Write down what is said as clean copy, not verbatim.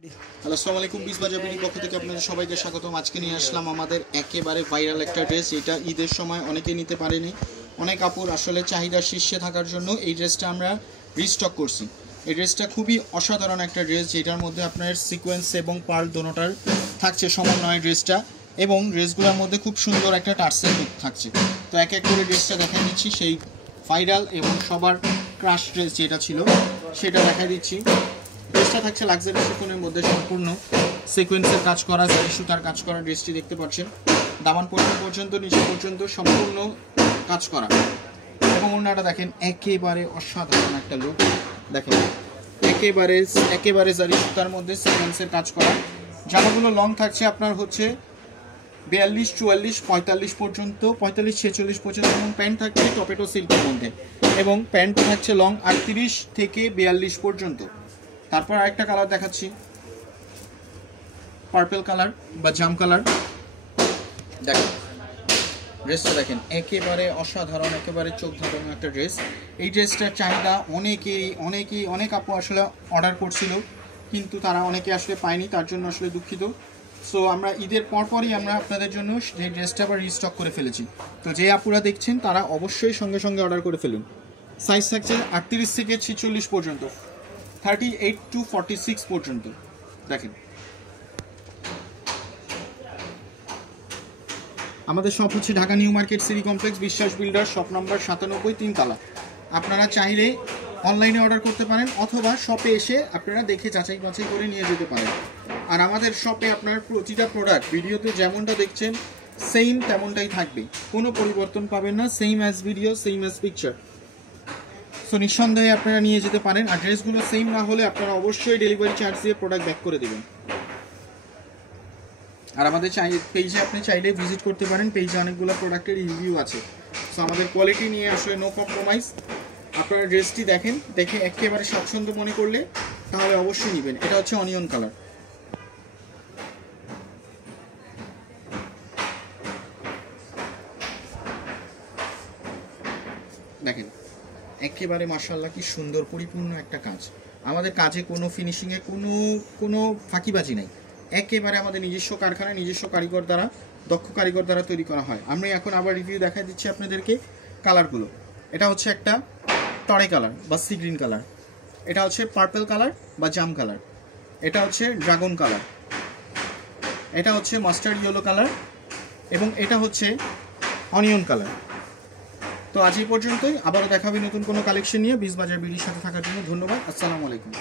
Hello, আসসালামু আলাইকুম। বিশ বাজার বিডির পক্ষ থেকে আপনাদের সবাইকে স্বাগতম। আজকে নিয়ে আসলাম আমাদের একেবারে ভাইরাল একটা ড্রেস, যেটা ঈদের সময় অনেকেই নিতে পারেনি। অনেক কাপড় আসলে চাহিদার শীর্ষে থাকার জন্য এই ড্রেসটা আমরা রিস্টক করছি। এই ড্রেসটা খুবই অসাধারণ একটা ড্রেস, যেটার মধ্যে আপনার সিকোয়েন্স এবং পার্ল দোনোটার থাকছে সমন্বয় ড্রেসটা, এবং ড্রেসগুলোর মধ্যে খুব সুন্দর একটা টার্সেল লুক থাকছে। তো এক এক করে ড্রেসটা দেখাই দিচ্ছি। সেই ভাইরাল এবং সবার ক্রাশ ড্রেস যেটা ছিল সেটা দেখাই দিচ্ছি। ড্রেসটা থাকছে লাক্সারি শিফনের মধ্যে, সম্পূর্ণ সিকোয়েন্সের কাজ করা, জারি সুতার কাজ করা। ড্রেসটি দেখতে পাচ্ছেন দামান পর্যন্ত নিচে পর্যন্ত সম্পূর্ণ কাজ করা, এবং ওড়নাটা দেখেন একেবারে অসাধারণ একটা লুক। দেখেন একেবারে জারি সুতার মধ্যে সিকোয়েন্সের কাজ করা। জামাগুলো লং থাকছে আপনার হচ্ছে 42, 44, 45 পর্যন্ত, 45, 46 পর্যন্ত, এবং প্যান্ট থাকছে টপেটো সিল্কের মধ্যে, এবং প্যান্টও থাকছে লং 38 থেকে 42 পর্যন্ত। তারপর আরেকটা কালার দেখাচ্ছি, পার্পল কালার বা জাম কালার। দেখেন ড্রেসটা দেখেন একেবারে অসাধারণ, একেবারে চোখ ধাঁধানো একটা ড্রেস। এই ড্রেসটার চাহিদা অনেক আপু আসলে অর্ডার করছিল, কিন্তু তারা অনেকে আসলে পায়নি, তার জন্য আসলে দুঃখিত। সো আমরা ঈদের পরপরই আমরা আপনাদের জন্য সেই ড্রেসটা আবার রিস্টক করে ফেলেছি। তো যে আপুরা দেখছেন তারা অবশ্যই সঙ্গে সঙ্গে অর্ডার করে ফেলুন। সাইজ থাকছে 38 থেকে 46 পর্যন্ত, 38 to 46 পর্যন্ত। দেখেন আমাদের শপ হচ্ছে Dhaka new market city complex, বিশ্বাস বিল্ডার, শপ নাম্বার 97, 3 তলা। আপনারা চাইলে অনলাইনে অর্ডার করতে পারেন, অথবা শপে এসে আপনারা দেখে যাচাই বাছাই করে নিয়ে যেতে পারেন। আর আমাদের শপে আপনার প্রতিটা প্রোডাক্ট ভিডিওতে যেমনটা দেখছেন সেম তেমনটাই থাকবে, কোনো পরিবর্তন পাবেন না। Same as video, same as picture. So নিঃসন্দেহে আপনারা নিয়ে যেতে পারেন। আর ড্রেসগুলো সেম না হলে আপনারা অবশ্যই ডেলিভারি চার্জ দিয়ে প্রোডাক্ট ব্যাক করে দেবেন। আর আমাদের পেজে আপনি চাইলে ভিজিট করতে পারেন, পেজে অনেকগুলো প্রোডাক্টের রিভিউ আছে। সো আমাদের কোয়ালিটি নিয়ে আসলে নো কম্প্রোমাইজ। আপনারা ড্রেসটি দেখেন, দেখে একেবারে স্বাচ্ছন্দ্য মনে করলে তাহলে অবশ্যই নেবেন। এটা হচ্ছে অনিয়ন কালার। দেখেন একেবারে মাশাআল্লাহ কি সুন্দর পরিপূর্ণ একটা কাজ। আমাদের কাজে কোনো ফিনিশিংয়ে কোনো ফাঁকিবাজি নাই। একেবারে আমাদের নিজস্ব কারখানায় নিজস্ব কারিগর দ্বারা, দক্ষ কারিগর দ্বারা তৈরি করা হয়। আমরা এখন আবার রিভিউ দেখা দিচ্ছি আপনাদেরকে কালারগুলো। এটা হচ্ছে একটা টরে কালার বা সি গ্রিন কালার, এটা হচ্ছে পার্পল কালার বা জাম কালার, এটা হচ্ছে ড্রাগন কালার, এটা হচ্ছে মাস্টার্ড ইয়েলো কালার, এবং এটা হচ্ছে অনিয়ন কালার। তো আজ এই পর্যন্তই, আবারও দেখাবে নতুন কোনো কালেকশন নিয়ে। বিশ বাজার বিডির সাথে থাকার জন্য ধন্যবাদ। আসসালামু আলাইকুম।